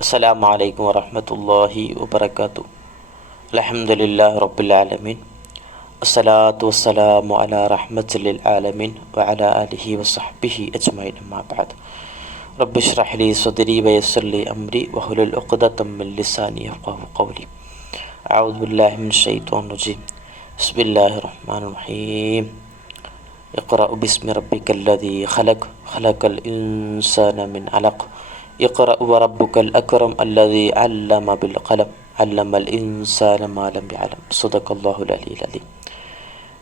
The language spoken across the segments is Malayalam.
السلام عليكم ورحمة الله وبركاته. الحمد لله رب العالمين. الصلاة والسلام على رحمة للعالمين وعلى آله وصحبه أجمعين ما بعد. رب اشرح لي صدري ويسر لي أمري وهل العقدة من لساني يفقه قولي. أعوذ بالله من الشيطان الرجيم. بسم الله الرحمن الرحيم. اقرأ باسم ربك الذي خلق. خلق الإنسان من علق.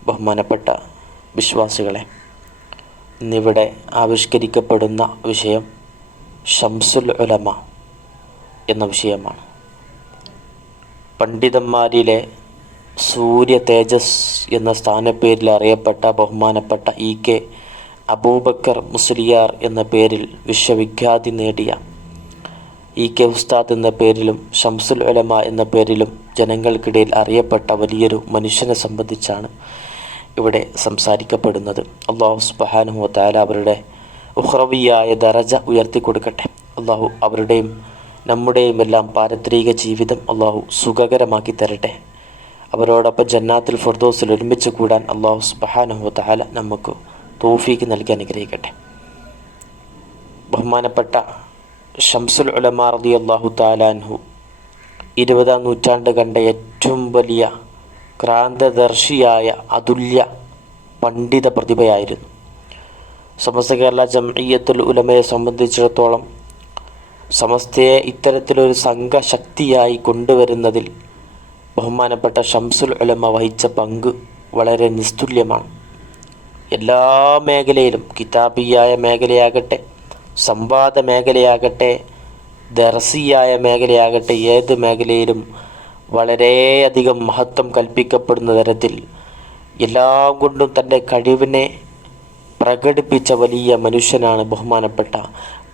ബഹുമാനപ്പെട്ട വിശ്വാസികളെ ഇന്നിവിടെ ആവിഷ്കരിക്കപ്പെടുന്ന വിഷയം ഷംസുൽ ഉലമ എന്ന വിഷയമാണ്. പണ്ഡിതന്മാരിലെ സൂര്യ തേജസ് എന്ന സ്ഥാനപ്പേരിൽ അറിയപ്പെട്ട ബഹുമാനപ്പെട്ട ഇ കെ അബൂബക്കർ മുസ്ലിയാർ എന്ന പേരിൽ വിശ്വവിഖ്യാതി നേടിയ ഇ കെ ഉസ്താദ് എന്ന പേരിലും ഷംസുൽ ഉലമ എന്ന പേരിലും ജനങ്ങൾക്കിടയിൽ അറിയപ്പെട്ട വലിയൊരു മനുഷ്യനെ സംബന്ധിച്ചാണ് ഇവിടെ സംസാരിക്കപ്പെടുന്നത്. അള്ളാഹു സുബാനുഹു താല അവരുടെ ഉഹ്റവിയായ ദറജ ഉയർത്തി കൊടുക്കട്ടെ അള്ളാഹു അവരുടെയും നമ്മുടെയും എല്ലാം പാരത്രിക ജീവിതം അള്ളാഹു സുഖകരമാക്കി തരട്ടെ. അവരോടൊപ്പം ജന്നാത്തിൽ ഫുർദോസിൽ ഒരുമിച്ച് കൂടാൻ അള്ളാഹു സുബാനുഹു താല നമുക്ക് തോഫീക്ക് നൽകി അനുഗ്രഹിക്കട്ടെ. ബഹുമാനപ്പെട്ട ഷംസുൽ ഉലമാ റതി അള്ളാഹു താലാൻഹു ഇരുപതാം നൂറ്റാണ്ട് കണ്ട ഏറ്റവും വലിയ ക്രാന്തദർശിയായ അതുല്യ പണ്ഡിത പ്രതിഭയായിരുന്നു. സമസ്ത കേരള ജംഇയ്യത്തുൽ ഉലമയെ സംബന്ധിച്ചിടത്തോളം സമസ്തയെ ഇത്തരത്തിലൊരു സംഘശക്തിയായി കൊണ്ടുവരുന്നതിൽ ബഹുമാനപ്പെട്ട ഷംസുൽ ഉലമ വഹിച്ച പങ്ക് വളരെ നിസ്തുല്യമാണ്. എല്ലാ മേഖലയിലും കിതാബിയായ മേഖലയാകട്ടെ സംവാദ മേഖലയാകട്ടെ ദർസിയായ മേഖലയാകട്ടെ ഏത് മേഖലയിലും വളരെയധികം മഹത്വം കൽപ്പിക്കപ്പെടുന്ന തരത്തിൽ എല്ലാം കൊണ്ടും തന്റെ കഴിവിനെ പ്രകടിപ്പിച്ച വലിയ മനുഷ്യനാണ് ബഹുമാനപ്പെട്ട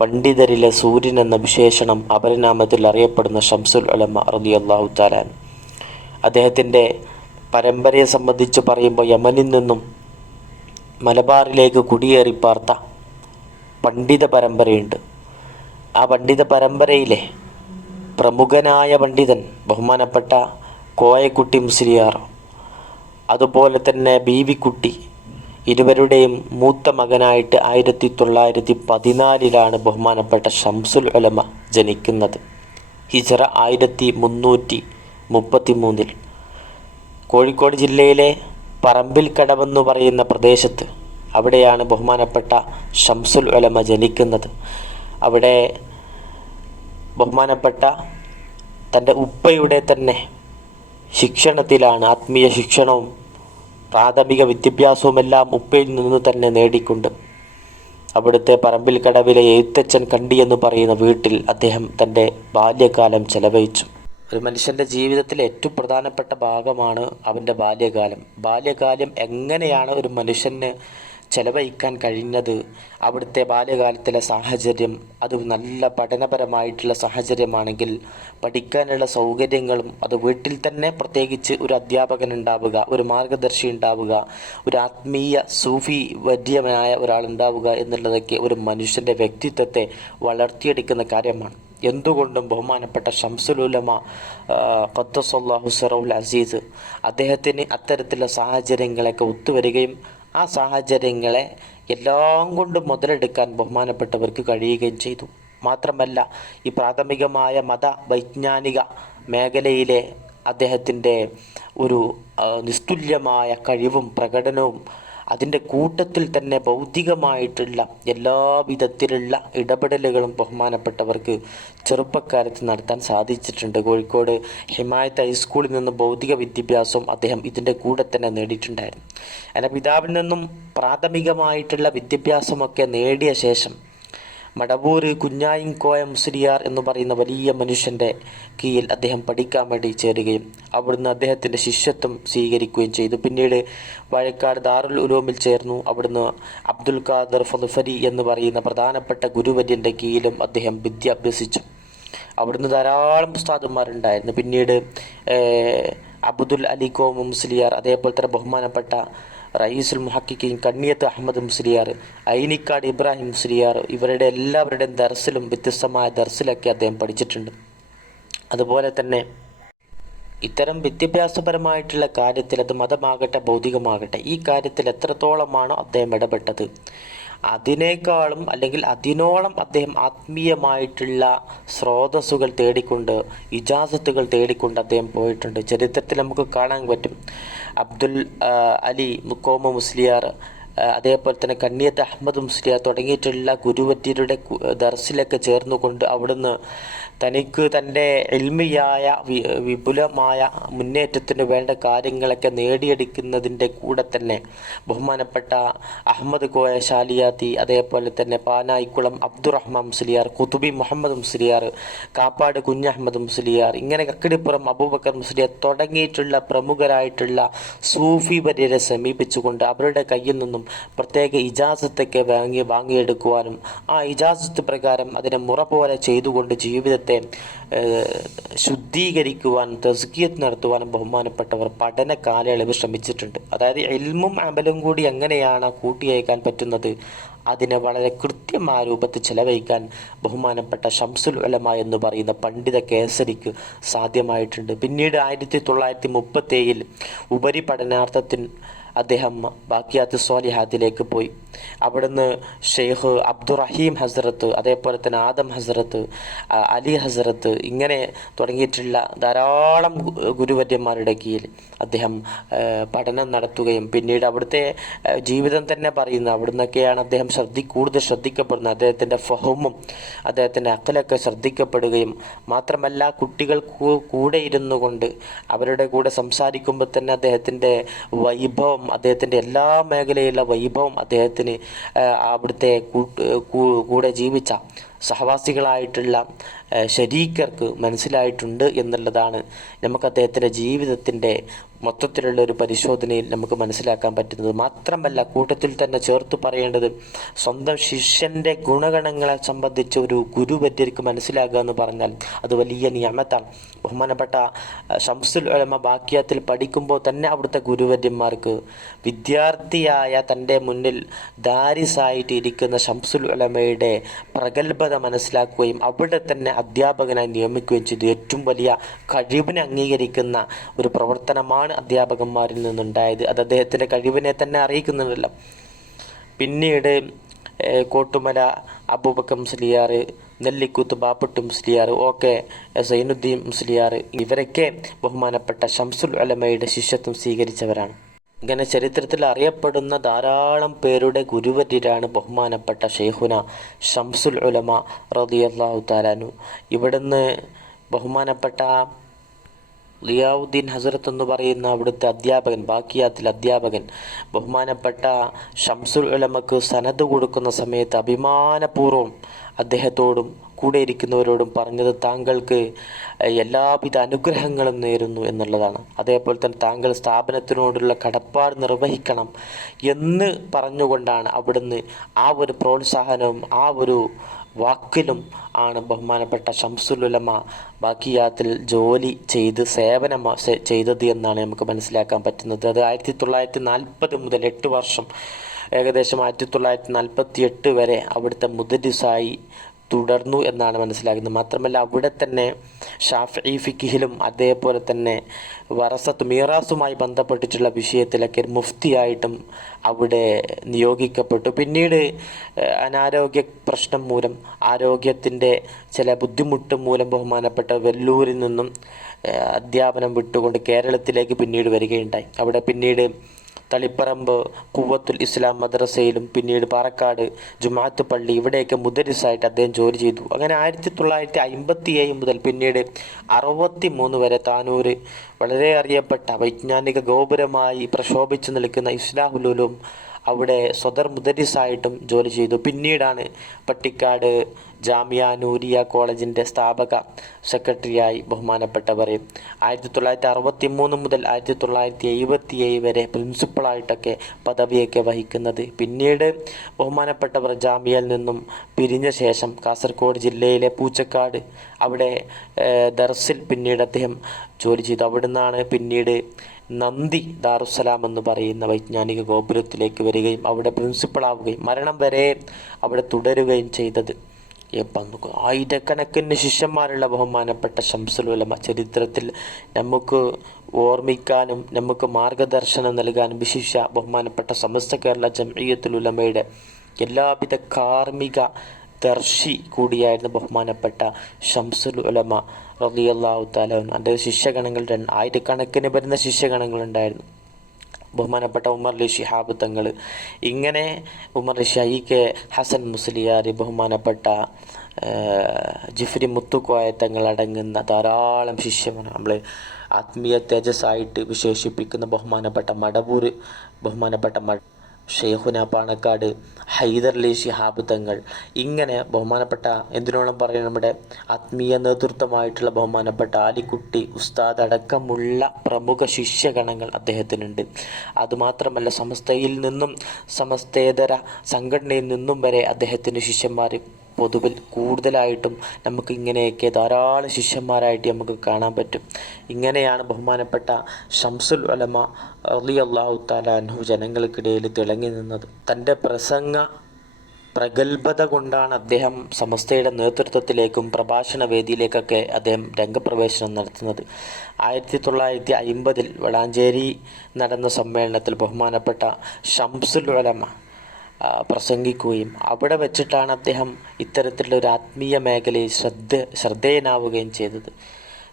പണ്ഡിതരിലെ സൂര്യൻ എന്ന വിശേഷണം അപരനാമത്തിൽ അറിയപ്പെടുന്ന ഷംസുൽ അലമ റതി അള്ളാഹു താലാൻ അദ്ദേഹത്തിന്റെ പരമ്പരയെ സംബന്ധിച്ച് പറയുമ്പോൾ യമനിൽ നിന്നും മലബാറിലേക്ക് കുടിയേറി പാർത്ത പണ്ഡിത പരമ്പരയുണ്ട്. ആ പണ്ഡിത പരമ്പരയിലെ പ്രമുഖനായ പണ്ഡിതൻ ബഹുമാനപ്പെട്ട കോയക്കുട്ടി മുസ്ലിയാർ അതുപോലെ തന്നെ ബീവിക്കുട്ടി ഇരുവരുടെയും മൂത്ത മകനായിട്ട് ആയിരത്തി തൊള്ളായിരത്തി പതിനാലിലാണ് ബഹുമാനപ്പെട്ട ഷംസുൽ ഉലമ ജനിക്കുന്നത്. ഹിജറ ആയിരത്തി മുന്നൂറ്റി മുപ്പത്തി മൂന്നിൽ കോഴിക്കോട് ജില്ലയിലെ പറമ്പിൽ കടവെന്ന് പറയുന്ന പ്രദേശത്ത് അവിടെയാണ് ബഹുമാനപ്പെട്ട ഷംസുൽ ഉലമ ജനിക്കുന്നത്. അവിടെ ബഹുമാനപ്പെട്ട തന്റെ ഉപ്പയുടെ തന്നെ ശിക്ഷണത്തിലാണ് ആത്മീയ ശിക്ഷണവും പ്രാഥമിക വിദ്യാഭ്യാസവുമെല്ലാം ഉപ്പയിൽ നിന്ന് തന്നെ നേടിക്കൊണ്ട് അവിടുത്തെ പറമ്പിൽ കടവിലെ എഴുത്തച്ഛൻ കണ്ടി എന്ന് പറയുന്ന വീട്ടിൽ അദ്ദേഹം തന്റെ ബാല്യകാലം ചെലവഴിച്ചു. ഒരു മനുഷ്യന്റെ ജീവിതത്തിലെ ഏറ്റവും പ്രധാനപ്പെട്ട ഭാഗമാണ് അവന്റെ ബാല്യകാലം. ബാല്യകാലം എങ്ങനെയാണ് ഒരു മനുഷ്യന് ചെലവഴിക്കാൻ കഴിഞ്ഞത് അവിടുത്തെ ബാല്യകാലത്തിലെ സാഹചര്യം അത് നല്ല പഠനപരമായിട്ടുള്ള സാഹചര്യമാണെങ്കിൽ പഠിക്കാനുള്ള സൗകര്യങ്ങളും അത് വീട്ടിൽ തന്നെ പ്രത്യേകിച്ച് ഒരു അധ്യാപകൻ ഉണ്ടാവുക ഒരു മാർഗദർശി ഉണ്ടാവുക ഒരു ആത്മീയ സൂഫി വര്യമായ ഒരാൾ ഉണ്ടാവുക എന്നുള്ളതൊക്കെ ഒരു മനുഷ്യന്റെ വ്യക്തിത്വത്തെ വളർത്തിയെടുക്കുന്ന കാര്യമാണ്. എന്തുകൊണ്ടും ബഹുമാനപ്പെട്ട ഷംസുലുലമ ഖദ്ദസല്ലാഹു സറൗൽ അസീസ് അദ്ദേഹത്തിന് അത്തരത്തിലുള്ള സാഹചര്യങ്ങളൊക്കെ ഒത്തുവരികയും ആ സാഹചര്യങ്ങളെ എല്ലാം കൊണ്ടും മുതലെടുക്കാൻ ബഹുമാനപ്പെട്ടവർക്ക് കഴിയുകയും ചെയ്തു. മാത്രമല്ല ഈ പ്രാഥമികമായ മത വൈജ്ഞാനിക മേഖലയിലെ അദ്ദേഹത്തിന്റെ ഒരു നിസ്തുല്യമായ കഴിവും പ്രകടനവും അതിന്റെ കൂട്ടത്തിൽ തന്നെ ഭൗതികമായിട്ടുള്ള എല്ലാ വിധത്തിലുള്ള ഇടപെടലുകളും ബഹുമാനപ്പെട്ടവർക്ക് ചെറുപ്പക്കാലത്ത് നടത്താൻ സാധിച്ചിട്ടുണ്ട്. കോഴിക്കോട് ഹിമായത്ത് ഹൈസ്കൂളിൽ നിന്ന് ഭൗതിക വിദ്യാഭ്യാസം അദ്ദേഹം ഇതിന്റെ കൂടെ തന്നെ നേടിയിട്ടുണ്ടായിരുന്നു. എന്റെ പിതാവിൽ നിന്നും പ്രാഥമികമായിട്ടുള്ള വിദ്യാഭ്യാസമൊക്കെ നേടിയ ശേഷം മടവൂർ കുഞ്ഞായിങ്കോയ മുസ്ലിയാർ എന്ന് പറയുന്ന വലിയ മനുഷ്യന്റെ കീഴിൽ അദ്ദേഹം പഠിക്കാൻ വേണ്ടി ചേരുകയും അവിടുന്ന് അദ്ദേഹത്തിന്റെ ശിഷ്യത്വം സ്വീകരിക്കുകയും ചെയ്തു. പിന്നീട് വഴക്കാട് ദാറുൽ ഉലൂമിൽ ചേർന്നു. അവിടുന്ന് അബ്ദുൽ ഖാദർ ഫലുഫരി എന്ന് പറയുന്ന പ്രധാനപ്പെട്ട ഗുരുവര്യന്റെ കീഴിലും അദ്ദേഹം വിദ്യ അഭ്യസിച്ചു. അവിടുന്ന് ധാരാളം പുസ്താദന്മാരുണ്ടായിരുന്നു പിന്നീട് അബ്ദുൽ അലി കോമ മുസ്ലിയാർ അതേപോലെ തന്നെ ബഹുമാനപ്പെട്ട റയീസുൽ മുഹക്കിക്കയും കണ്ണിയത്ത് അഹമ്മദ് മുസ്ലിയാർ ഐനിക്കാട് ഇബ്രാഹിം മുസ്ലിയാർ ഇവരുടെ എല്ലാവരുടെയും ദർസിലും വ്യത്യസ്തമായ ദർസിലൊക്കെ അദ്ദേഹം പഠിച്ചിട്ടുണ്ട്. അതുപോലെ തന്നെ ഇത്തരം വിദ്യാഭ്യാസപരമായിട്ടുള്ള കാര്യത്തിൽ അത് മതമാകട്ടെ ഭൗതികമാകട്ടെ ഈ കാര്യത്തിൽ എത്രത്തോളമാണോ അദ്ദേഹം ഇടപെട്ടത്. അതിനേക്കാളും അല്ലെങ്കിൽ അതിനോളം അദ്ദേഹം ആത്മീയമായിട്ടുള്ള സ്രോതസ്സുകൾ തേടിക്കൊണ്ട് ഇജാസത്തുകൾ തേടിക്കൊണ്ട് അദ്ദേഹം പോയിട്ടുണ്ട്. ചരിത്രത്തിൽ നമുക്ക് കാണാൻ പറ്റും. അബ്ദുൽ അലി മുക്കോമ മുസ്ലിയാർ അതേപോലെ തന്നെ കണ്ണിയത്ത് അഹമ്മദ് മുസ്ലിയാർ തുടങ്ങിയിട്ടുള്ള ഗുരുവദ്യരുടെ ദർസിലൊക്കെ ചേർന്നുകൊണ്ട് അവിടുന്ന് തനിക്ക് തന്റെ എൽമിയായ വിപുലമായ മുന്നേറ്റത്തിന് വേണ്ട കാര്യങ്ങളൊക്കെ നേടിയെടുക്കുന്നതിന്റെ കൂടെ തന്നെ ബഹുമാനപ്പെട്ട അഹമ്മദ് കോയ ശാലിയാത്തി അതേപോലെ തന്നെ പാനായിക്കുളം അബ്ദുറഹ്മാൻ മുസ്ലിയാർ കുതുബി മുഹമ്മദ് മുസ്ലിയാർ കാപ്പാട് കുഞ്ഞഹമ്മദ് മുസ്ലിയാർ ഇങ്ങനെ കക്കിടിപ്പുറം അബൂബക്കർ മുസ്ലിയാർ തുടങ്ങിയിട്ടുള്ള പ്രമുഖരായിട്ടുള്ള സൂഫി വര്യരെ സമീപിച്ചുകൊണ്ട് അവരുടെ കയ്യിൽ നിന്നും പ്രത്യേക ഇജാസത്തൊക്കെ വാങ്ങി വാങ്ങിയെടുക്കുവാനും ആ ഇജാസത്ത് പ്രകാരം അതിനെ മുറ പോലെ ചെയ്തുകൊണ്ട് ജീവിതത്തെ ഏഹ്, ശുദ്ധീകരിക്കുവാൻ തസ്കിയത്ത് നടത്തുവാനും ബഹുമാനപ്പെട്ടവർ പഠന കാലയളവ് ശ്രമിച്ചിട്ടുണ്ട്. അതായത് എൽമും അമലും കൂടി എങ്ങനെയാണ് കൂട്ടിയയക്കാൻ പറ്റുന്നത്? അതിനെ വളരെ കൃത്യമായ രൂപത്തിൽ ചെലവഴിക്കാൻ ബഹുമാനപ്പെട്ട ഷംസുൽ ഉലമ എന്ന് പറയുന്ന പണ്ഡിത കേസരിക്ക് സാധ്യമായിട്ടുണ്ട്. പിന്നീട് ആയിരത്തി തൊള്ളായിരത്തി മുപ്പത്തേഴിൽ ഉപരിപഠനാർത്ഥത്തിന് അദ്ദേഹം ബാക്കിയാത്ത് സ്വാലിഹാത്തിലേക്ക് പോയി. അവിടുന്ന് ഷെയ്ഖ് അബ്ദുറഹീം ഹസ്രത്ത് അതേപോലെ തന്നെ ആദം ഹസ്രത്ത് അലി ഹസ്രത്ത് ഇങ്ങനെ തുടങ്ങിയിട്ടുള്ള ധാരാളം ഗുരുവര്യന്മാരുടെ കീഴിൽ അദ്ദേഹം പഠനം നടത്തുകയും പിന്നീട് അവിടുത്തെ ജീവിതം തന്നെ പറയുന്നത് അവിടുന്നൊക്കെയാണ് അദ്ദേഹം ശ്രദ്ധി കൂടുതൽ ശ്രദ്ധിക്കപ്പെടുന്നത്. അദ്ദേഹത്തിന്റെ ഫഹമും അദ്ദേഹത്തിന്റെ അക്കലൊക്കെ ശ്രദ്ധിക്കപ്പെടുകയും മാത്രമല്ല കുട്ടികൾ കൂടെ ഇരുന്നു കൊണ്ട് അവരുടെ കൂടെ സംസാരിക്കുമ്പോൾ തന്നെ അദ്ദേഹത്തിന്റെ വൈഭവം അദ്ദേഹത്തിന്റെ എല്ലാ മേഖലയിലുള്ള വൈഭവം അദ്ദേഹത്തിന് അവിടുത്തെ കൂടെ ജീവിച്ച സഹവാസികളായിട്ടുള്ള ശരീക്കർക്ക് മനസ്സിലായിട്ടുണ്ട് എന്നുള്ളതാണ് നമുക്ക് അദ്ദേഹത്തിന്റെ ജീവിതത്തിന്റെ മൊത്തത്തിലുള്ള ഒരു പരിശോധനയിൽ നമുക്ക് മനസ്സിലാക്കാൻ പറ്റുന്നത് മാത്രമല്ല കൂട്ടത്തിൽ തന്നെ ചേർത്ത് പറയേണ്ടത് സ്വന്തം ശിഷ്യന്റെ ഗുണഗണങ്ങളെ സംബന്ധിച്ച് ഒരു ഗുരുവര്യർക്ക് മനസ്സിലാകുക എന്ന് പറഞ്ഞാൽ അത് വലിയ നിയമത്താണ്. ബഹുമാനപ്പെട്ട ഷംസുൽ ഉലമ ബാക്കിയത്തിൽ പഠിക്കുമ്പോൾ തന്നെ അവിടുത്തെ ഗുരുവര്യന്മാർക്ക് വിദ്യാർത്ഥിയായ തന്റെ മുന്നിൽ ദാരിസായിട്ട് ഇരിക്കുന്ന ഷംസുൽ ഉലമയുടെ പ്രഗത്ഭത മനസ്സിലാക്കുകയും അവിടെ തന്നെ അധ്യാപകനായി നിയമിക്കുകയും ചെയ്തു. ഏറ്റവും വലിയ കഴിവിനെ അംഗീകരിക്കുന്ന ഒരു പ്രവർത്തനമാണ് അധ്യാപകന്മാരിൽ നിന്നുണ്ടായത്. അത് അദ്ദേഹത്തിന്റെ കഴിവിനെ തന്നെ അറിയിക്കുന്നുണ്ടല്ലോ. പിന്നീട് കോട്ടുമല അബൂബക്കർ മുസ്ലിയാർ നെല്ലിക്കൂത്ത് ബാപ്പട്ട് മുസ്ലിയാർ ഓക്കെ സൈനുദ്ദീൻ മുസ്ലിയാർ ഇവരൊക്കെ ബഹുമാനപ്പെട്ട ഷംസുൽ അലമയുടെ ശിഷ്യത്വം സ്വീകരിച്ചവരാണ്. ഇങ്ങനെ ചരിത്രത്തിൽ അറിയപ്പെടുന്ന ധാരാളം പേരുടെ ഗുരുവര്യരാണ് ബഹുമാനപ്പെട്ട ഷെയ്ഖുന ഷംസുൽ ഉലമ റളിയല്ലാഹു താലാനു ഇവിടുന്ന് ബഹുമാനപ്പെട്ട ലിയാവുദ്ദീൻ ഹസരത്ത് എന്ന് പറയുന്ന അവിടുത്തെ അധ്യാപകൻ ബാക്കിയാത്തിൽ അധ്യാപകൻ ബഹുമാനപ്പെട്ട ഷംസുൽ ഉലമക്ക് സനദ് കൊടുക്കുന്ന സമയത്ത് അഭിമാനപൂർവം അദ്ദേഹത്തോടും കൂടെ ഇരിക്കുന്നവരോടും പറഞ്ഞത് താങ്കൾക്ക് എല്ലാവിധ അനുഗ്രഹങ്ങളും നേരുന്നു എന്നുള്ളതാണ്. അതേപോലെ തന്നെ താങ്കൾ സ്ഥാപനത്തിനോടുള്ള കടപ്പാട് നിർവഹിക്കണം എന്ന് പറഞ്ഞുകൊണ്ടാണ് അവിടുന്ന് ആ ഒരു പ്രോത്സാഹനവും ആ ഒരു വാക്കിലും ആണ് ബഹുമാനപ്പെട്ട ഷംസുലുലമ ബാക്കിയാത്തിൽ ജോലി ചെയ്ത് സേവനം ചെയ്തത് എന്നാണ് നമുക്ക് മനസ്സിലാക്കാൻ പറ്റുന്നത്. അത് ആയിരത്തി തൊള്ളായിരത്തി നാൽപ്പത് മുതൽ എട്ട് വർഷം. ഏകദേശം ആയിരത്തി തൊള്ളായിരത്തി നാൽപ്പത്തി എട്ട് വരെ അവിടുത്തെ മുദരിസായി തുടർന്നു എന്നാണ് മനസ്സിലാക്കുന്നത് മാത്രമല്ല അവിടെ തന്നെ ഷാഫി ഫിക്കിഹിലും അതേപോലെ തന്നെ വറസത്ത് മീറാസുമായി ബന്ധപ്പെട്ടിട്ടുള്ള വിഷയത്തിലൊക്കെ മുഫ്തിയായിട്ടും അവിടെ നിയോഗിക്കപ്പെട്ടു. പിന്നീട് അനാരോഗ്യ പ്രശ്നം മൂലം ആരോഗ്യത്തിന്റെ ചില ബുദ്ധിമുട്ട് മൂലം ബഹുമാനപ്പെട്ട വെല്ലൂരിൽ നിന്നും അധ്യാപനം വിട്ടുകൊണ്ട് കേരളത്തിലേക്ക് പിന്നീട് വരികയുണ്ടായി. അവിടെ പിന്നീട് തളിപ്പറമ്പ് കുവത്തുൽ ഇസ്ലാം മദ്രസയിലും പിന്നീട് പാറക്കാട് ജുമാഅത്ത് പള്ളി ഇവിടെയൊക്കെ മുദരിസായിട്ട് അദ്ദേഹം ജോലി ചെയ്തു. അങ്ങനെ ആയിരത്തി തൊള്ളായിരത്തി അമ്പത്തി ഏഴ് മുതൽ പിന്നീട് അറുപത്തി മൂന്ന് വരെ താനൂർ വളരെ അറിയപ്പെട്ട വൈജ്ഞാനിക ഗോപുരമായി പ്രശോഭിച്ചു നിൽക്കുന്ന ഇസ്ലാഹുലുലും അവിടെ സ്വദർ മുദരിസായിട്ടും ജോലി ചെയ്തു. പിന്നീടാണ് പട്ടിക്കാട് ജാമിയ നൂരിയ കോളേജിന്റെ സ്ഥാപക സെക്രട്ടറിയായി ബഹുമാനപ്പെട്ടവർ ആയിരത്തി തൊള്ളായിരത്തി അറുപത്തി മൂന്ന് മുതൽ ആയിരത്തി തൊള്ളായിരത്തി എഴുപത്തി ഏഴ് വരെ പ്രിൻസിപ്പളായിട്ടൊക്കെ പദവിയൊക്കെ വഹിക്കുന്നത്. പിന്നീട് ബഹുമാനപ്പെട്ടവർ ജാമിയയിൽ നിന്നും പിരിഞ്ഞ ശേഷം കാസർഗോഡ് ജില്ലയിലെ പൂച്ചക്കാട് അവിടെ ദർസിൽ പിന്നീട് അദ്ദേഹം ജോലി ചെയ്തു. അവിടുന്നാണ് പിന്നീട് നന്ദി ദാറുസലാം എന്ന് പറയുന്ന വൈജ്ഞാനിക ഗോപുരത്തിലേക്ക് വരികയും അവിടെ പ്രിൻസിപ്പളാവുകയും മരണം വരെ അവിടെ തുടരുകയും ചെയ്തത്. ആയിരക്കണക്കിന് ശിഷ്യന്മാരുള്ള ബഹുമാനപ്പെട്ട ശംസുലുലമ ചരിത്രത്തിൽ നമുക്ക് ഓർമ്മിക്കാനും നമുക്ക് മാർഗദർശനം നൽകാനും വിശിഷ ബഹുമാനപ്പെട്ട സമസ്ത കേരള ജംഇയ്യത്തുൽ ഉലമയുടെ എല്ലാവിധ കാർമ്മിക ദർശി കൂടിയായിരുന്നു ബഹുമാനപ്പെട്ട ഷംസുൽ ഉലമ റളിയല്ലാഹു തആല അദ്ദേഹം ശിഷ്യഗണങ്ങൾ ആയിരക്കണക്കിന് വരുന്ന ശിഷ്യഗണങ്ങളുണ്ടായിരുന്നു ബഹുമാനപ്പെട്ട ഉമർ അലി ഷിഹാബ് തങ്ങൾ ഇങ്ങനെ ഉമർ അലി ഷായി കെ ഹസൻ മുസ്ലിയാർ ബഹുമാനപ്പെട്ട ജിഫ്രി മുത്തുക്കോയ തങ്ങൾ അടങ്ങുന്ന ധാരാളം ശിഷ്യമാണ് നമ്മൾ ആത്മീയ തേജസ്സായിട്ട് വിശേഷിപ്പിക്കുന്ന ബഹുമാനപ്പെട്ട മടവൂർ ബഹുമാനപ്പെട്ട മ ഷെയ്ഖുന പാണക്കാട് ഹൈദർലി ഷിഹാബ് തങ്ങൾ. ഇങ്ങനെ ബഹുമാനപ്പെട്ട എന്തിനോളം പറയുന്നത് നമ്മുടെ ആത്മീയ നേതൃത്വമായിട്ടുള്ള ബഹുമാനപ്പെട്ട ആലിക്കുട്ടി ഉസ്താദ് അടക്കമുള്ള പ്രമുഖ ശിഷ്യഗണങ്ങൾ അദ്ദേഹത്തിനുണ്ട്. അതുമാത്രമല്ല സമസ്തയിൽ നിന്നും സമസ്തേതര സംഘടനയിൽ നിന്നും വരെ അദ്ദേഹത്തിന്റെ ശിഷ്യന്മാർ പൊതുവിൽ കൂടുതലായിട്ടും നമുക്ക് ഇങ്ങനെയൊക്കെ ധാരാളം ശിഷ്യന്മാരായിട്ട് നമുക്ക് കാണാൻ പറ്റും. ഇങ്ങനെയാണ് ബഹുമാനപ്പെട്ട ഷംസുൽ അലമ അലി അള്ളാഹു താലാൻഹു ജനങ്ങൾക്കിടയിൽ തിളങ്ങി നിന്നത്. തന്റെ പ്രസംഗ പ്രഗത്ഭത കൊണ്ടാണ് അദ്ദേഹം സമസ്തയുടെ നേതൃത്വത്തിലേക്കും പ്രഭാഷണ വേദിയിലേക്കൊക്കെ അദ്ദേഹം രംഗപ്രവേശനം നടത്തുന്നത്. ആയിരത്തി തൊള്ളായിരത്തി അയിമ്പതിൽ വളാഞ്ചേരി നടന്ന സമ്മേളനത്തിൽ ബഹുമാനപ്പെട്ട ഷംസുൽ ഉലമ പ്രസംഗിക്കുകയും അവിടെ വെച്ചിട്ടാണ് അദ്ദേഹം ഇത്തരത്തിലുള്ള ഒരു ആത്മീയ മേഖലയിൽ ശ്രദ്ധ ശ്രദ്ധേയനാവുകയും ചെയ്തത്.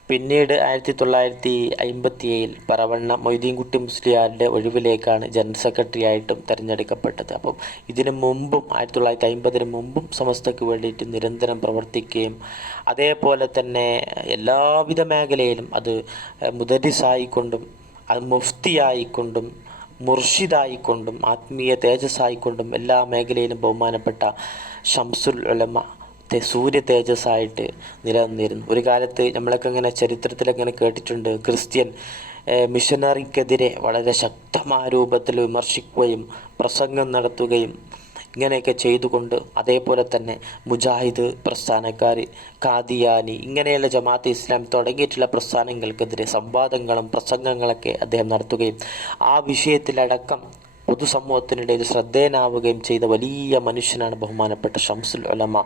പിന്നീട് ആയിരത്തി തൊള്ളായിരത്തി അമ്പത്തി ഏഴിൽ പറവണ്ണ മൊയ്തീൻകുട്ടി മുസ്ലിയാരുടെ ഒഴിവിലേക്കാണ് ജനറൽ സെക്രട്ടറി ആയിട്ടും തിരഞ്ഞെടുക്കപ്പെട്ടത്. അപ്പം ഇതിനു മുമ്പും ആയിരത്തി തൊള്ളായിരത്തി അമ്പതിന് മുമ്പും സമസ്തയ്ക്ക് വേണ്ടിയിട്ട് നിരന്തരം പ്രവർത്തിക്കുകയും അതേപോലെ തന്നെ എല്ലാവിധ മേഖലയിലും അത് മുദരിസായിക്കൊണ്ടും അത് മുഫ്തിയായിക്കൊണ്ടും മുർഷിദായിക്കൊണ്ടും ആത്മീയ തേജസ്സായിക്കൊണ്ടും എല്ലാ മേഖലയിലും ബഹുമാനപ്പെട്ട ഷംസുൽ ഉലമ സൂര്യ തേജസ്സായിട്ട് നിലനിന്നിരുന്നു. ഒരു കാലത്ത് നമ്മളൊക്കെ ഇങ്ങനെ ചരിത്രത്തിലൊക്കെ ഇങ്ങനെ കേട്ടിട്ടുണ്ട് ക്രിസ്ത്യൻ മിഷനറിക്കെതിരെ വളരെ ശക്തമായ രൂപത്തിൽ വിമർശിക്കുകയും പ്രസംഗം നടത്തുകയും ഇങ്ങനെയൊക്കെ ചെയ്തുകൊണ്ട് അതേപോലെ തന്നെ മുജാഹിദ് പ്രസ്ഥാനക്കാർ കാദിയാനി ഇങ്ങനെയുള്ള ജമാഅത്ത് ഇസ്ലാം തുടങ്ങിയിട്ടുള്ള പ്രസ്ഥാനങ്ങൾക്കെതിരെ സംവാദങ്ങളും പ്രസംഗങ്ങളൊക്കെ അദ്ദേഹം നടത്തുകയും ആ വിഷയത്തിലടക്കം പൊതുസമൂഹത്തിനിടയിൽ ശ്രദ്ധേയനാവുകയും ചെയ്ത വലിയ മനുഷ്യനാണ് ബഹുമാനപ്പെട്ട ഷംസുൽ ഉലമ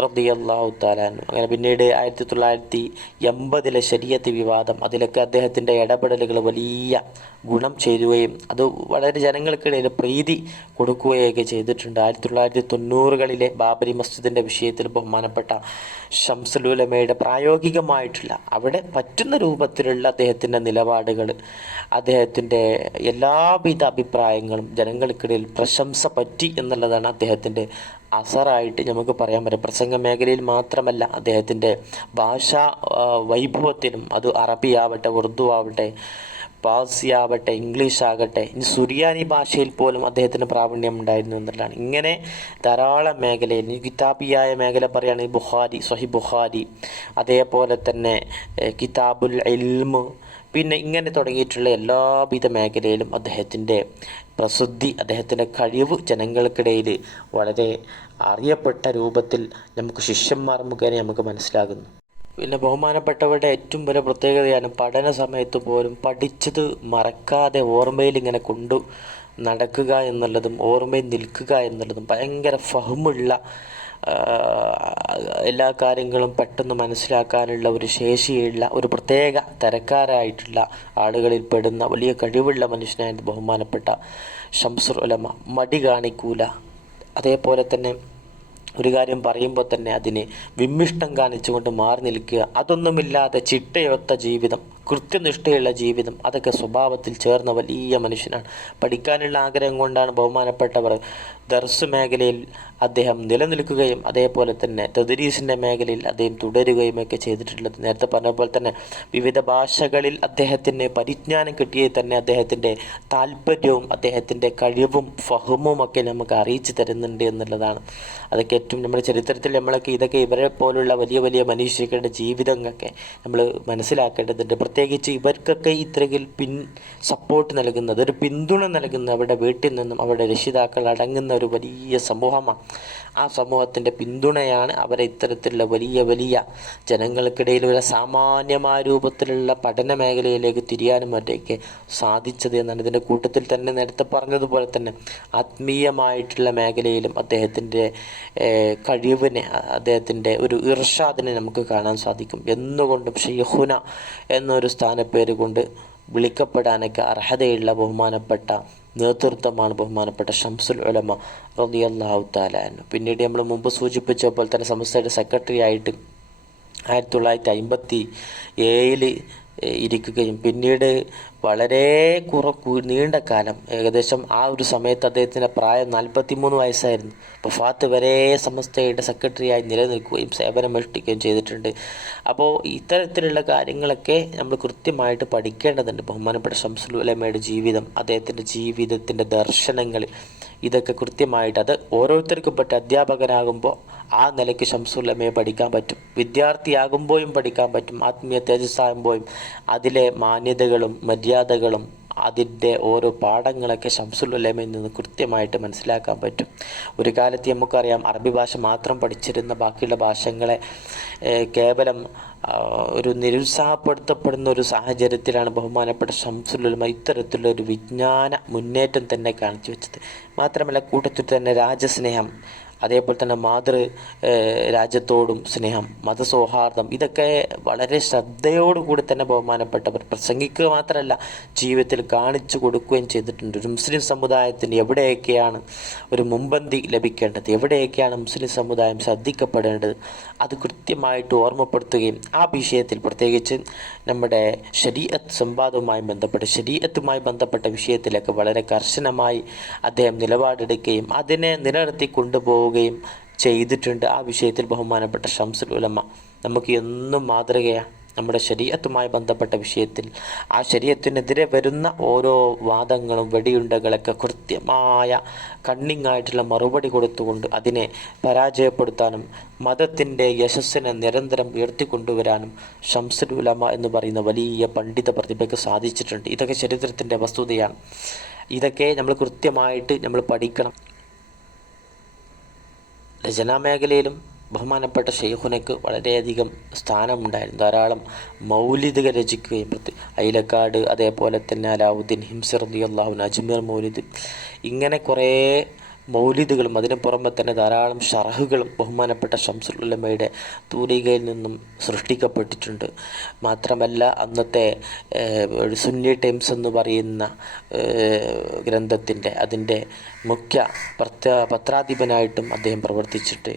അള്ളാഹു താലാനു അങ്ങനെ പിന്നീട് ആയിരത്തി തൊള്ളായിരത്തി എൺപതിലെ ശരീരത്ത് വിവാദം അതിലൊക്കെ അദ്ദേഹത്തിന്റെ ഇടപെടലുകൾ വലിയ ഗുണം ചെയ്യുകയും അത് വളരെ ജനങ്ങൾക്കിടയിൽ പ്രീതി കൊടുക്കുകയൊക്കെ ചെയ്തിട്ടുണ്ട്. ആയിരത്തി തൊള്ളായിരത്തി തൊണ്ണൂറുകളിലെ ബാബരി മസ്ജിദിന്റെ വിഷയത്തിൽ ബഹുമാനപ്പെട്ട ഷംസുൽ ഉലമയുടെ പ്രായോഗികമായിട്ടുള്ള അവിടെ പറ്റുന്ന രൂപത്തിലുള്ള അദ്ദേഹത്തിന്റെ നിലപാടുകൾ അദ്ദേഹത്തിന്റെ എല്ലാവിധ അഭിപ്രായങ്ങളും ജനങ്ങൾക്കിടയിൽ പ്രശംസ പറ്റി എന്നുള്ളതാണ് അദ്ദേഹത്തിന്റെ അസറായിട്ട് നമുക്ക് പറയാൻ പറ്റും പ്രസംഗ മേഖലയിൽ മാത്രമല്ല അദ്ദേഹത്തിന്റെ ഭാഷാ വൈഭവത്തിനും അത് അറബി ആവട്ടെ ഉറുദു ആവട്ടെ പാഴ്സി ആവട്ടെ ഇംഗ്ലീഷ് ആകട്ടെ ഇനി സുറിയാനി ഭാഷയിൽ പോലും അദ്ദേഹത്തിന് പ്രാവീണ്യം ഉണ്ടായിരുന്നു എന്നുള്ളതാണ്. ഇങ്ങനെ ധാരാളം മേഖലയിൽ കിതാബിയായ മേഖല പറയുകയാണെങ്കിൽ ബുഹാരി സൊഹി ബുഹാരി അതേപോലെ തന്നെ കിതാബുൽ ഇൽമ് പിന്നെ ഇങ്ങനെ തുടങ്ങിയിട്ടുള്ള എല്ലാവിധ മേഖലയിലും അദ്ദേഹത്തിന്റെ പ്രസിദ്ധി അദ്ദേഹത്തിന്റെ കഴിവ് ജനങ്ങൾക്കിടയിൽ വളരെ അറിയപ്പെട്ട രൂപത്തിൽ നമുക്ക് ശിഷ്യന്മാർ മുഖേന നമുക്ക് മനസ്സിലാകുന്നു. പിന്നെ ബഹുമാനപ്പെട്ടവരുടെ ഏറ്റവും വലിയ പ്രത്യേകതയാണ് പഠന സമയത്ത് പോലും പഠിച്ചത് മറക്കാതെ ഓർമ്മയിൽ ഇങ്ങനെ കൊണ്ടു നടക്കുക എന്നുള്ളതും ഓർമ്മയിൽ നിൽക്കുക എന്നുള്ളതും ഭയങ്കര ഫഹമുള്ള എല്ലാ കാര്യങ്ങളും പെട്ടെന്ന് മനസ്സിലാക്കാനുള്ള ഒരു ശേഷിയുള്ള ഒരു പ്രത്യേക തരക്കാരായിട്ടുള്ള ആളുകളിൽ പെടുന്ന വലിയ കഴിവുള്ള മനുഷ്യനായിരുന്നു ബഹുമാനപ്പെട്ട ഷംസുർ ഉലമ. മടി കാണിക്കൂല. അതേപോലെ തന്നെ ഒരു കാര്യം പറയുമ്പോൾ തന്നെ അതിന് വിമ്മിഷ്ടം കാണിച്ചുകൊണ്ട് മാറി നിൽക്കുക. അതൊന്നുമില്ലാതെ ചിട്ടയൊത്ത ജീവിതം കൃത്യനിഷ്ഠയുള്ള ജീവിതം അതൊക്കെ സ്വഭാവത്തിൽ ചേർന്ന വലിയ മനുഷ്യനാണ്. പഠിക്കാനുള്ള ആഗ്രഹം കൊണ്ടാണ് ബഹുമാനപ്പെട്ടവർ ദർസ് മേഖലയിൽ അദ്ദേഹം നിലനിൽക്കുകയും അതേപോലെ തന്നെ തദ്രീസിന്റെ മേഖലയിൽ അദ്ദേഹം തുടരുകയും ഒക്കെ ചെയ്തിട്ടുള്ളത്. നേരത്തെ പറഞ്ഞ പോലെ തന്നെ വിവിധ ഭാഷകളിൽ അദ്ദേഹത്തിന് പരിജ്ഞാനം കിട്ടിയത് തന്നെ അദ്ദേഹത്തിന്റെ താല്പര്യവും അദ്ദേഹത്തിന്റെ കഴിവും ഫഹമും ഒക്കെ നമുക്ക് അറിയിച്ചു തരുന്നുണ്ട് എന്നുള്ളതാണ്. അതൊക്കെ ഏറ്റവും നമ്മുടെ ചരിത്രത്തിൽ നമ്മളൊക്കെ ഇതൊക്കെ ഇവരെ പോലുള്ള വലിയ വലിയ മനുഷ്യരുടെ ജീവിതങ്ങളൊക്കെ നമ്മൾ മനസ്സിലാക്കേണ്ടതുണ്ട്. പ്രത്യേകിച്ച് ഇവർക്കൊക്കെ ഇത്രയിൽ പിൻ സപ്പോർട്ട് നൽകുന്നത് ഒരു പിന്തുണ നൽകുന്ന അവരുടെ വീട്ടിൽ നിന്നും അവരുടെ രക്ഷിതാക്കൾ അടങ്ങുന്ന ഒരു വലിയ സമൂഹമാണ് ആ സമൂഹത്തിന്റെ പിന്തുണയാണ് അവരെ ഇത്തരത്തിലുള്ള വലിയ വലിയ ജനങ്ങൾക്കിടയിൽ ഒരു സാമാന്യമായ രൂപത്തിലുള്ള പഠന മേഖലയിലേക്ക് തിരിയാനും മറ്റൊക്കെ സാധിച്ചത് എന്നാണ് ഇതിന്റെ കൂട്ടത്തിൽ തന്നെ നേരത്തെ പറഞ്ഞതുപോലെ തന്നെ ആത്മീയമായിട്ടുള്ള മേഖലയിലും അദ്ദേഹത്തിന്റെ കഴിവിനെ അദ്ദേഹത്തിന്റെ ഒരു ഇർഷാദിനെ നമുക്ക് കാണാൻ സാധിക്കും. എന്നുകൊണ്ടും ഷെയ്ഹുന എന്നൊരു സ്ഥാനപ്പേര് കൊണ്ട് വിളിക്കപ്പെടാനൊക്കെ അർഹതയുള്ള ബഹുമാനപ്പെട്ട നേതൃത്വമാണ് ബഹുമാനപ്പെട്ട ഷംസുൽ ഉലമ റളിയല്ലാഹു തആല അൻഹു. പിന്നീട് നമ്മൾ മുമ്പ് സൂചിപ്പിച്ച പോലെ തന്നെ സംസ്ഥയുടെ സെക്രട്ടറി ആയിട്ട് ആയിരത്തി തൊള്ളായിരത്തി അമ്പത്തി ഏഴിൽ ഇരിക്കുകയും. പിന്നീട് വളരെ കുറ നീണ്ട കാലം ഏകദേശം ആ ഒരു സമയത്ത് അദ്ദേഹത്തിന്റെ പ്രായം നാൽപ്പത്തി മൂന്ന് വയസ്സായിരുന്നു ഫാത്ത് വരെ സമസ്തയുടെ സെക്രട്ടറിയായി നിലനിൽക്കുകയും സേവനമനുഷ്ഠിക്കുകയും ചെയ്തിട്ടുണ്ട്. അപ്പോൾ ഇത്തരത്തിലുള്ള കാര്യങ്ങളൊക്കെ നമ്മൾ കൃത്യമായിട്ട് പഠിക്കേണ്ടതുണ്ട്. ബഹുമാനപ്പെട്ട ശംസുലുലമയുടെ ജീവിതം അദ്ദേഹത്തിന്റെ ജീവിതത്തിന്റെ ദർശനങ്ങൾ ഇതൊക്കെ കൃത്യമായിട്ട് അത് ഓരോരുത്തർക്കും പറ്റും. അധ്യാപകനാകുമ്പോൾ ആ നിലയ്ക്ക് ശംസുല്ലമയെ പഠിക്കാൻ പറ്റും. വിദ്യാർത്ഥിയാകുമ്പോഴും പഠിക്കാൻ പറ്റും. ആത്മീയ തേജസ്സാകുമ്പോഴും അതിലെ മാന്യതകളും മര്യാദകളും അതിന്റെ ഓരോ പാഠങ്ങളൊക്കെ ഷംസുല്ലമയിൽ നിന്ന് കൃത്യമായിട്ട് മനസ്സിലാക്കാൻ പറ്റും. ഒരു കാലത്ത് നമുക്കറിയാം അറബി ഭാഷ മാത്രം പഠിച്ചിരുന്ന ബാക്കിയുള്ള ഭാഷകളെ കേവലം ഒരു നിരുത്സാഹപ്പെടുത്തപ്പെടുന്ന ഒരു സാഹചര്യത്തിലാണ് ബഹുമാനപ്പെട്ട ശംസുലുലമ ഇത്തരത്തിലുള്ള ഒരു വിജ്ഞാന മുന്നേറ്റം തന്നെ കാണിച്ചു വെച്ചത്. മാത്രമല്ല കൂട്ടത്തിൽ തന്നെ രാജസ്നേഹം അതേപോലെ തന്നെ മാതൃ രാജ്യത്തോടും സ്നേഹം മതസൗഹാർദ്ദം ഇതൊക്കെ വളരെ ശ്രദ്ധയോടുകൂടി തന്നെ ബഹുമാനപ്പെട്ടവർ പ്രസംഗിക്കുക മാത്രമല്ല ജീവിതത്തിൽ കാണിച്ചു കൊടുക്കുകയും ചെയ്തിട്ടുണ്ട്. ഒരു മുസ്ലിം സമുദായത്തിന് എവിടെയൊക്കെയാണ് ഒരു മുമ്പന്തി ലഭിക്കേണ്ടത്? എവിടെയൊക്കെയാണ് മുസ്ലിം സമുദായം ശ്രദ്ധിക്കപ്പെടേണ്ടത്? അത് കൃത്യമായിട്ട് ഓർമ്മപ്പെടുത്തുകയും ആ വിഷയത്തിൽ പ്രത്യേകിച്ച് നമ്മുടെ ശരീരത്ത് സംവാദവുമായി ബന്ധപ്പെട്ട് ശരീരത്തുമായി ബന്ധപ്പെട്ട വിഷയത്തിലൊക്കെ വളരെ കർശനമായി അദ്ദേഹം നിലപാടെടുക്കുകയും അതിനെ നിലനിർത്തി കൊണ്ടുപോവുകയും ചെയ്തിട്ടുണ്ട്. ആ വിഷയത്തിൽ ബഹുമാനപ്പെട്ട ഷംസുൽ ഉലമ നമുക്ക് എന്നും മാതൃകയാണ് നമ്മുടെ ശരീരത്തുമായി ബന്ധപ്പെട്ട വിഷയത്തിൽ. ആ ശരീരത്തിനെതിരെ വരുന്ന ഓരോ വാദങ്ങളും വെടിയുണ്ടകളൊക്കെ കൃത്യമായ കണ്ണിങ്ങായിട്ടുള്ള മറുപടി കൊടുത്തുകൊണ്ട് അതിനെ പരാജയപ്പെടുത്താനും മതത്തിന്റെ യശസ്സിനെ നിരന്തരം ഉയർത്തിക്കൊണ്ടുവരാനും ഷംസുൽ ഉലമ എന്ന് പറയുന്ന വലിയ പണ്ഡിത പ്രതിഭയ്ക്ക് സാധിച്ചിട്ടുണ്ട്. ഇതൊക്കെ ചരിത്രത്തിന്റെ വസ്തുതയാണ്. ഇതൊക്കെ നമ്മൾ കൃത്യമായിട്ട് നമ്മൾ പഠിക്കണം. രചനാ മേഖലയിലും ബഹുമാനപ്പെട്ട ഷെയ്ഖുനക്ക് വളരെയധികം സ്ഥാനമുണ്ടായിരുന്നു. ധാരാളം മൗലിദുകൾ രചിക്കുകയും അയിലക്കാട് അതേപോലെ തന്നെ അലാവുദ്ദീൻ ഹിംസർ അള്ളാഹുൻ അജ്മീർ മൗലിദ്. ഇങ്ങനെ കുറേ മൗലിദുകളും അതിനു പുറമെ തന്നെ ധാരാളം ഷറഹുകളും ബഹുമാനപ്പെട്ട ഷംസുൽ ഉലമയുടെ തൂലികയിൽ നിന്നും സൃഷ്ടിക്കപ്പെട്ടിട്ടുണ്ട്. മാത്രമല്ല അന്നത്തെ സുന്നി ടൈംസ് എന്ന് പറയുന്ന ഗ്രന്ഥത്തിന്റെ അതിന്റെ മുഖ്യ പത്ര പത്രാധിപനായിട്ടും അദ്ദേഹം പ്രവർത്തിച്ചിട്ട്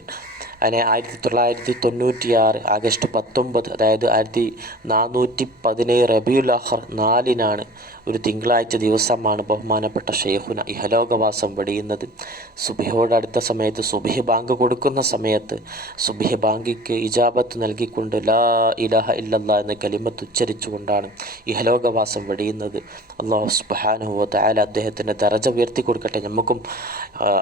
അതിനെ ആയിരത്തി തൊള്ളായിരത്തി തൊണ്ണൂറ്റിയാറ് ആഗസ്റ്റ് പത്തൊമ്പത് അതായത് ആയിരത്തി നാനൂറ്റി പതിനേഴ് റബിയുൽ അഹർ നാലിനാണ് ഒരു തിങ്കളാഴ്ച ദിവസമാണ് ബഹുമാനപ്പെട്ട ഷെയ്ഖുന ഇഹലോകവാസം വെടിയുന്നത്. സുബിഹോട് അടുത്ത സമയത്ത് സുബിഹ് ബാങ്ക് കൊടുക്കുന്ന സമയത്ത് സുബിഹ് ബാങ്കിക്ക് ഇജാബത്ത് നൽകിക്കൊണ്ട് ലാ ഇലഹ ഇല്ലല്ല എന്ന കലിമത്ത് ഉച്ചരിച്ചുകൊണ്ടാണ് ഇഹലോകവാസം വെടിയുന്നത്. അള്ളാഹു സുബാനുഹോ തായാല അദ്ദേഹത്തിന്റെ ദരജ ഉയർത്തി കൊടുക്കട്ടെ നമുക്കും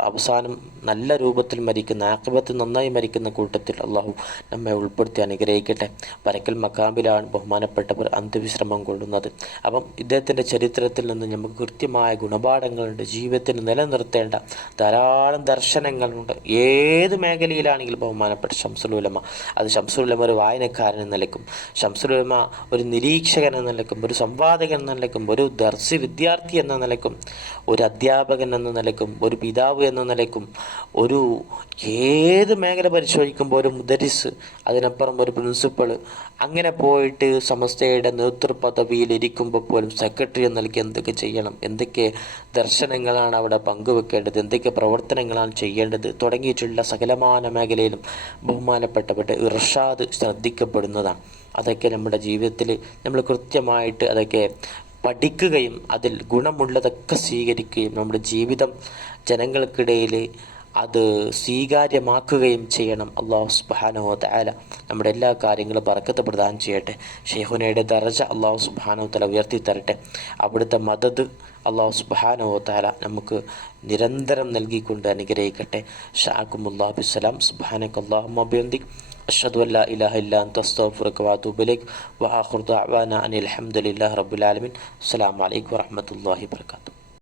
അവസാനം നല്ല രൂപത്തിൽ മരിക്കുന്ന ആക്കിബത്ത് നന്നായി മരിക്കുന്ന കൂട്ടത്തിൽ അള്ളാഹു നമ്മെ ഉൾപ്പെടുത്തി അനുഗ്രഹിക്കട്ടെ. പരക്കൽ മക്കാമ്പിലാണ് ബഹുമാനപ്പെട്ടവർ അന്ത്യവിശ്രമം കൊള്ളുന്നത്. അപ്പം ഇദ്ദേഹത്തിന്റെ ചരിത്രത്തിൽ നിന്ന് നമുക്ക് കൃത്യമായ ഗുണപാഠങ്ങളുണ്ട്. ജീവിതത്തിൽ നിലനിർത്തേണ്ട ധാരാളം ദർശനങ്ങളുണ്ട്. ഏത് മേഖലയിലാണെങ്കിലും ബഹുമാനപ്പെട്ട ഷംസുലുലമ അത് ഷംസുലുലമ ഒരു വായനക്കാരൻ എന്ന നിലക്കും ഷംസുലുലമ ഒരു നിരീക്ഷകൻ എന്ന നിലക്കും ഒരു സംവാദകൻ എന്ന നിലക്കും ഒരു ദർശി വിദ്യാർത്ഥി എന്ന നിലക്കും ഒരു അധ്യാപകൻ എന്ന നിലക്കും ഒരു പിതാവ് എന്ന നിലക്കും ഒരു ഏത് മേഖല പരിശോധിക്കുമ്പോൾ ഒരു മുദരിസ് അതിനപ്പുറം ഒരു പ്രിൻസിപ്പൾ അങ്ങനെ പോയിട്ട് സമസ്തയുടെ നേതൃ പദവിയിൽ ഇരിക്കുമ്പോൾ പോലും സെക്രട്ടറി നൽകി എന്തൊക്കെ ചെയ്യണം എന്തൊക്കെ ദർശനങ്ങളാണ് അവിടെ പങ്കുവെക്കേണ്ടത് എന്തൊക്കെ പ്രവർത്തനങ്ങളാണ് ചെയ്യേണ്ടത് തുടങ്ങിയിട്ടുള്ള സകലമാന മേഖലയിലും ബഹുമാനപ്പെട്ടവരുടെ ഇർഷാദ് ശ്രദ്ധിക്കപ്പെടുന്നതാണ്. അതൊക്കെ നമ്മുടെ ജീവിതത്തിൽ നമ്മൾ കൃത്യമായിട്ട് അതൊക്കെ പഠിക്കുകയും അതിൽ ഗുണമുള്ളതൊക്കെ സ്വീകരിക്കുകയും നമ്മുടെ ജീവിതം ജനങ്ങൾക്കിടയിൽ അത് സ്വീകാര്യമാക്കുകയും ചെയ്യണം അള്ളാഹു സുബാനോ തആല നമ്മുടെ എല്ലാ കാര്യങ്ങളും ബറക്കത്ത് പ്രദാനം ചെയ്യട്ടെ ഷെയ്ഖുനയുടെ ദറജ അള്ളാഹു സുബാനോ തല ഉയർത്തി തരട്ടെ അവിടുത്തെ മദത് അള്ളാഹു സുബാനോ തആല നമുക്ക് നിരന്തരം നൽകിക്കൊണ്ട് അനുഗ്രഹിക്കട്ടെ ഷാഖുമുല്ലാ ബിസ്സലാം സുബാനക്ക് അള്ളാഹു മബിയന്തിക് أشهد أن لا إله إلا أنت أستغفرك وأتوب إليك وآخر دعوانا أن الحمد لله رب العالمين السلام عليكم ورحمة الله وبركاته